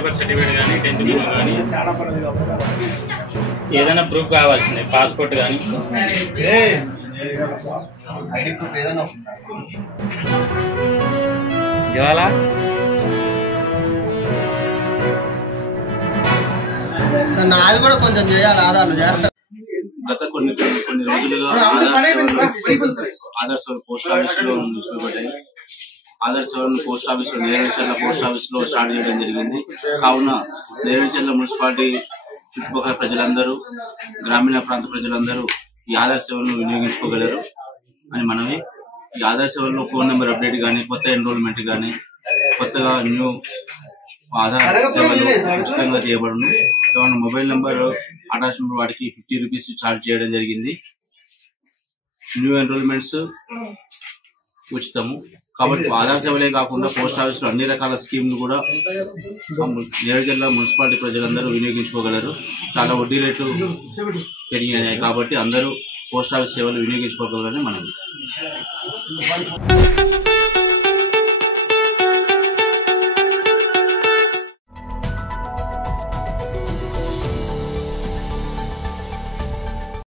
Of birth certificate కానీ 10th bill కానీ ఏదైనా ప్రూఫ్ కావాల్సిందే, పాస్పోర్ట్ కానీ ఐడి ప్రూఫ్ ఏదైనా జ్వాలా నాది కూడా కొంచెం చేయాలి, ఆధార్లు చేస్తారు. గత కొన్ని రోజులుగా ఆధార్ సేవలు పోస్ట్ ఆఫీస్ లో నిలిచిపెట్టాయి. ఆధార్ సేవలను పోస్ట్ ఆఫీస్ లో నేరేడుచర్ల పోస్ట్ ఆఫీస్ లో స్టార్ట్ చేయడం జరిగింది. కావున నేరేడుచర్ల మున్సిపాలిటీ చుట్టుపక్కల ప్రజలందరూ, గ్రామీణ ప్రాంత ప్రజలందరూ ఈ ఆధార్ సేవలను వినియోగించుకోగలరు అని మనవి. ఈ ఆధార్ సేవల్లో ఫోన్ నెంబర్ అప్డేట్ కానీ, కొత్త ఎన్రోల్మెంట్ కానీ, కొత్తగా న్యూ ఆధార్ సేవలు ఉచితంగా చేయబడును. ఏమైనా మొబైల్ నెంబర్ అటాచ్మెంట్ వాటికి 50 రూపీస్ ఛార్జ్ చేయడం జరిగింది. న్యూ ఎన్రోల్మెంట్స్ ఉచితము. కాబట్టి ఆధార్ సేవలే కాకుండా పోస్ట్ ఆఫీస్ లో అన్ని రకాల స్కీమ్లు కూడా నేరేడుచర్ల మున్సిపాలిటీ ప్రజలందరూ వినియోగించుకోగలరు. చాలా వడ్డీ రేట్లు పెరిగినాయి కాబట్టి అందరూ పోస్ట్ ఆఫీస్ సేవలు వినియోగించుకోగలరని మనం